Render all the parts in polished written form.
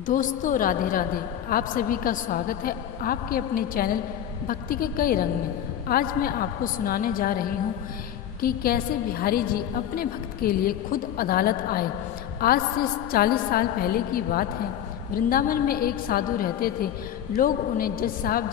दोस्तों राधे राधे। आप सभी का स्वागत है आपके अपने चैनल भक्ति के कई रंग में। आज मैं आपको सुनाने जा रही हूँ कि कैसे बिहारी जी अपने भक्त के लिए खुद अदालत आए। आज से 40 साल पहले की बात है। वृंदावन में एक साधु रहते थे। लोग उन्हें जज साहब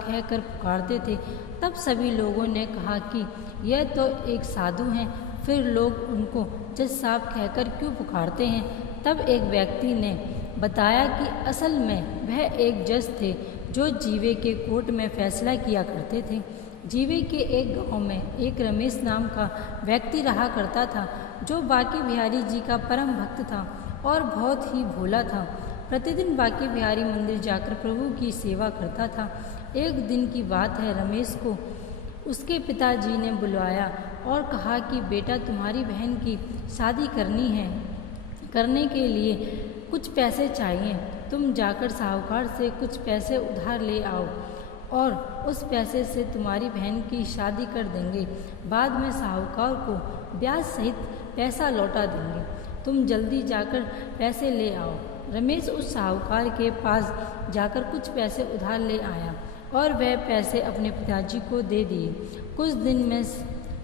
कहकर पुकारते थे। तब सभी लोगों ने कहा कि यह तो एक साधु हैं, फिर लोग उनको जज साहब कहकर क्यों पुकारते हैं। तब एक व्यक्ति ने बताया कि असल में वह एक जज थे जो जीवे के कोर्ट में फैसला किया करते थे। जीवे के एक गांव में एक रमेश नाम का व्यक्ति रहा करता था, जो बांके बिहारी जी का परम भक्त था और बहुत ही भोला था। प्रतिदिन बांके बिहारी मंदिर जाकर प्रभु की सेवा करता था। एक दिन की बात है, रमेश को उसके पिताजी ने बुलवाया और कहा कि बेटा, तुम्हारी बहन की शादी करनी है, करने के लिए कुछ पैसे चाहिए। तुम जाकर साहूकार से कुछ पैसे उधार ले आओ और उस पैसे से तुम्हारी बहन की शादी कर देंगे। बाद में साहूकार को ब्याज सहित पैसा लौटा देंगे। तुम जल्दी जाकर पैसे ले आओ। रमेश उस साहूकार के पास जाकर कुछ पैसे उधार ले आया और वह पैसे अपने पिताजी को दे दिए।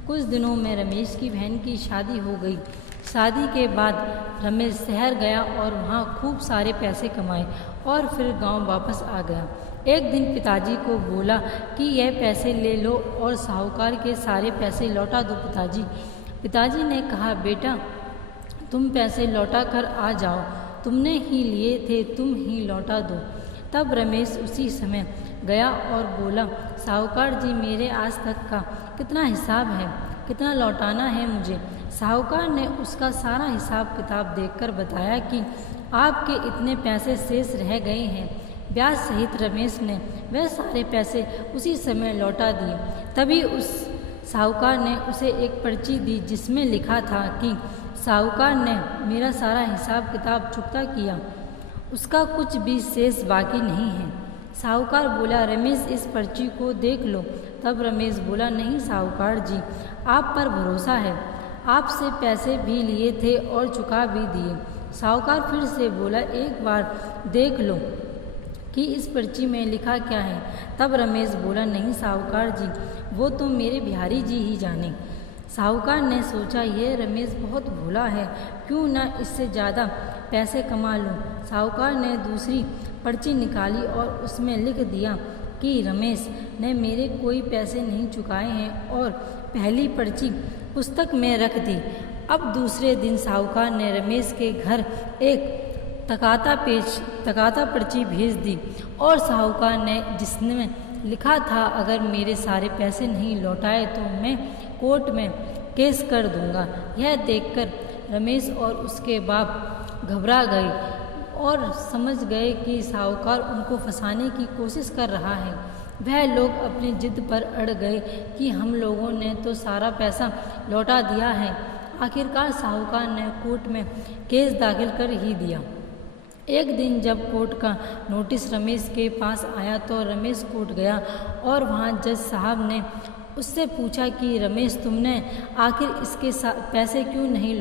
कुछ दिनों में रमेश की बहन की शादी हो गई। शादी के बाद रमेश शहर गया और वहाँ खूब सारे पैसे कमाए और फिर गांव वापस आ गया। एक दिन पिताजी को बोला कि यह पैसे ले लो और साहूकार के सारे पैसे लौटा दो। पिताजी ने कहा, बेटा, तुम पैसे लौटा कर आ जाओ, तुमने ही लिए थे, तुम ही लौटा दो। तब रमेश उसी समय गया और बोला, साहूकार जी, मेरे आज तक का कितना हिसाब है, कितना लौटाना है मुझे। साहूकार ने उसका सारा हिसाब किताब देखकर बताया कि आपके इतने पैसे शेष रह गए हैं। ब्याज सहित रमेश ने वह सारे पैसे उसी समय लौटा दिए। तभी उस साहूकार ने उसे एक पर्ची दी जिसमें लिखा था कि साहूकार ने मेरा सारा हिसाब किताब चुकता किया, उसका कुछ भी शेष बाकी नहीं है। साहूकार बोला, रमेश, इस पर्ची को देख लो। तब रमेश बोला, नहीं साहूकार जी, आप पर भरोसा है, आपसे पैसे भी लिए थे और चुका भी दिए। साहूकार फिर से बोला, एक बार देख लो कि इस पर्ची में लिखा क्या है। तब रमेश बोला, नहीं साहूकार जी, वो तो मेरे बिहारी जी ही जाने। साहूकार ने सोचा, यह रमेश बहुत भोला है, क्यों ना इससे ज़्यादा पैसे कमा लूँ। साहूकार ने दूसरी पर्ची निकाली और उसमें लिख दिया कि रमेश ने मेरे कोई पैसे नहीं चुकाए हैं और पहली पर्ची पुस्तक में रख दी। अब दूसरे दिन साहूकार ने रमेश के घर एक तकाता पर्ची भेज दी और साहूकार ने जिसमें लिखा था, अगर मेरे सारे पैसे नहीं लौटाए तो मैं कोर्ट में केस कर दूंगा। यह देखकर रमेश और उसके बाप घबरा गए और समझ गए कि साहूकार उनको फंसाने की कोशिश कर रहा है। वह लोग अपनी जिद पर अड़ गए कि हम लोगों ने तो सारा पैसा लौटा दिया है। आखिरकार साहूकार ने कोर्ट में केस दाखिल कर ही दिया। एक दिन जब कोर्ट का नोटिस रमेश के पास आया तो रमेश कोर्ट गया और वहाँ जज साहब ने उससे पूछा कि रमेश, तुमने आखिर इसके पैसे क्यों नहीं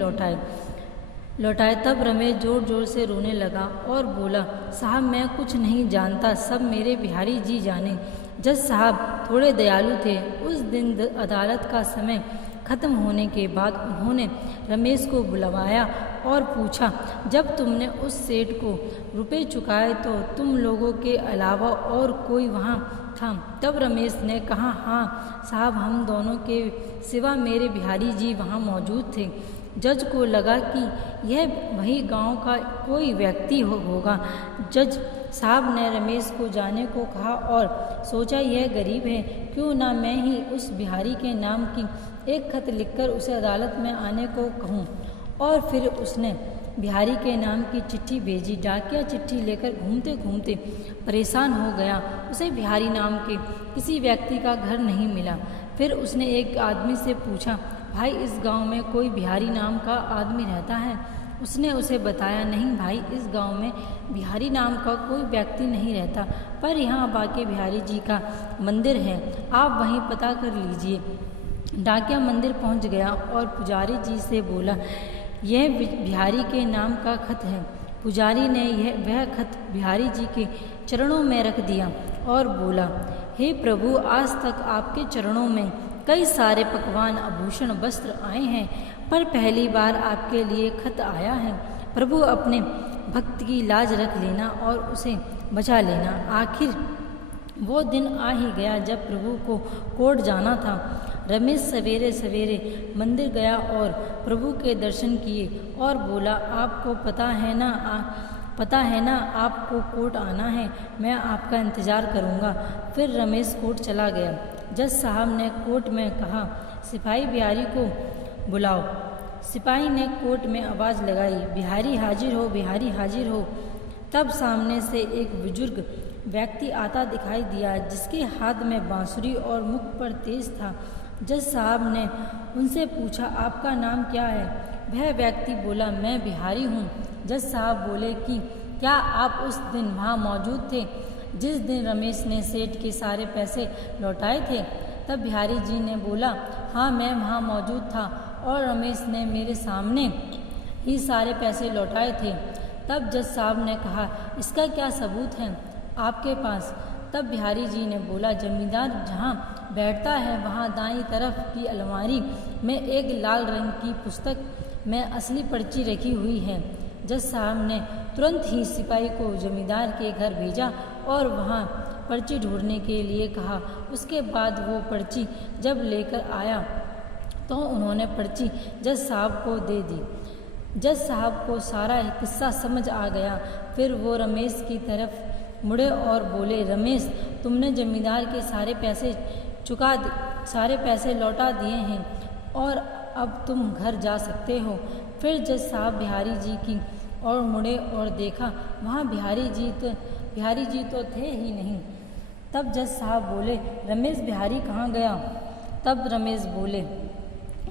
लौटाए। तब रमेश जोर जोर से रोने लगा और बोला, साहब, मैं कुछ नहीं जानता, सब मेरे बिहारी जी जाने। जज साहब थोड़े दयालु थे। उस दिन अदालत का समय खत्म होने के बाद उन्होंने रमेश को बुलवाया और पूछा, जब तुमने उस सेठ को रुपए चुकाए तो तुम लोगों के अलावा और कोई वहाँ था। तब रमेश ने कहा, हाँ साहब, हम दोनों के सिवा मेरे बिहारी जी वहाँ मौजूद थे। जज को लगा कि यह वही गांव का कोई व्यक्ति होगा। जज साहब ने रमेश को जाने को कहा और सोचा, यह गरीब है, क्यों ना मैं ही उस बिहारी के नाम की एक खत लिखकर उसे अदालत में आने को कहूँ। और फिर उसने बिहारी के नाम की चिट्ठी भेजी। डाकिया चिट्ठी लेकर घूमते घूमते परेशान हो गया। उसे बिहारी नाम के किसी व्यक्ति का घर नहीं मिला। फिर उसने एक आदमी से पूछा, भाई, इस गांव में कोई बिहारी नाम का आदमी रहता है। उसने उसे बताया, नहीं भाई, इस गांव में बिहारी नाम का कोई व्यक्ति नहीं रहता, पर यहाँ बांके बिहारी जी का मंदिर है, आप वहीं पता कर लीजिए। डाकिया मंदिर पहुँच गया और पुजारी जी से बोला, यह बिहारी के नाम का खत है। पुजारी ने वह खत बिहारी जी के चरणों में रख दिया और बोला, हे प्रभु, आज तक आपके चरणों में कई सारे पकवान, आभूषण, वस्त्र आए हैं, पर पहली बार आपके लिए खत आया है। प्रभु, अपने भक्त की लाज रख लेना और उसे बचा लेना। आखिर वो दिन आ ही गया जब प्रभु को कोर्ट जाना था। रमेश सवेरे सवेरे मंदिर गया और प्रभु के दर्शन किए और बोला, आपको पता है ना आपको कोर्ट आना है, मैं आपका इंतज़ार करूँगा। फिर रमेश कोर्ट चला गया। जज साहब ने कोर्ट में कहा, सिपाही बिहारी को बुलाओ। सिपाही ने कोर्ट में आवाज़ लगाई, बिहारी हाजिर हो, बिहारी हाजिर हो। तब सामने से एक बुजुर्ग व्यक्ति आता दिखाई दिया, जिसके हाथ में बांसुरी और मुख पर तेज था। जज साहब ने उनसे पूछा, आपका नाम क्या है? वह व्यक्ति बोला, मैं बिहारी हूँ। जज साहब बोले कि क्या आप उस दिन वहाँ मौजूद थे जिस दिन रमेश ने सेठ के सारे पैसे लौटाए थे? तब बिहारी जी ने बोला, हाँ, मैं वहाँ मौजूद था और रमेश ने मेरे सामने ही सारे पैसे लौटाए थे। तब जज साहब ने कहा, इसका क्या सबूत है आपके पास? तब बिहारी जी ने बोला, जमींदार जहाँ बैठता है वहाँ दाईं तरफ की अलमारी में एक लाल रंग की पुस्तक में असली पर्ची रखी हुई है। जज साहब ने तुरंत ही सिपाही को जमींदार के घर भेजा और वहाँ पर्ची ढूंढने के लिए कहा। उसके बाद वो पर्ची जब लेकर आया तो उन्होंने पर्ची जज साहब को दे दी। जज साहब को सारा किस्सा समझ आ गया। फिर वो रमेश की तरफ मुड़े और बोले, रमेश, तुमने जमींदार के सारे पैसे लौटा दिए हैं और अब तुम घर जा सकते हो। फिर जज साहब बिहारी जी की ओर मुड़े और देखा, वहाँ बिहारी जी तो थे ही नहीं। तब जज साहब बोले, रमेश, बिहारी कहाँ गया? तब रमेश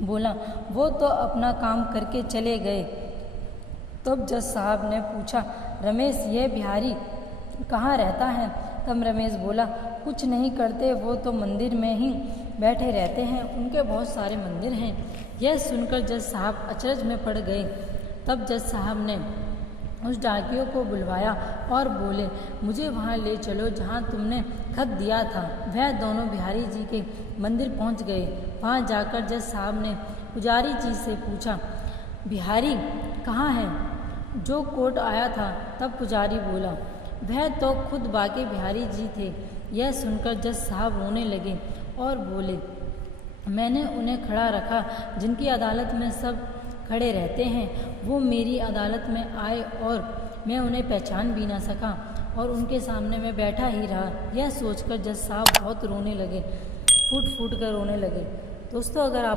बोला, वो तो अपना काम करके चले गए। तब जज साहब ने पूछा, रमेश, ये बिहारी कहाँ रहता है? तब रमेश बोला, कुछ नहीं करते, वो तो मंदिर में ही बैठे रहते हैं, उनके बहुत सारे मंदिर हैं। यह सुनकर जज साहब अचरज में पड़ गए। तब जज साहब ने उस डाकियों को बुलवाया और बोले, मुझे वहाँ ले चलो जहाँ तुमने खत दिया था। वह दोनों बिहारी जी के मंदिर पहुँच गए। वहाँ जाकर जज साहब ने पुजारी जी से पूछा, बिहारी कहाँ है जो कोर्ट आया था? तब पुजारी बोला, वह तो खुद बाके बिहारी जी थे। यह सुनकर जज साहब रोने लगे और बोले, मैंने उन्हें खड़ा रखा जिनकी अदालत में सब खड़े रहते हैं। वो मेरी अदालत में आए और मैं उन्हें पहचान भी ना सका और उनके सामने मैं बैठा ही रहा। यह सोचकर जज साहब बहुत रोने लगे, फूट फूट कर रोने लगे। दोस्तों, अगर आप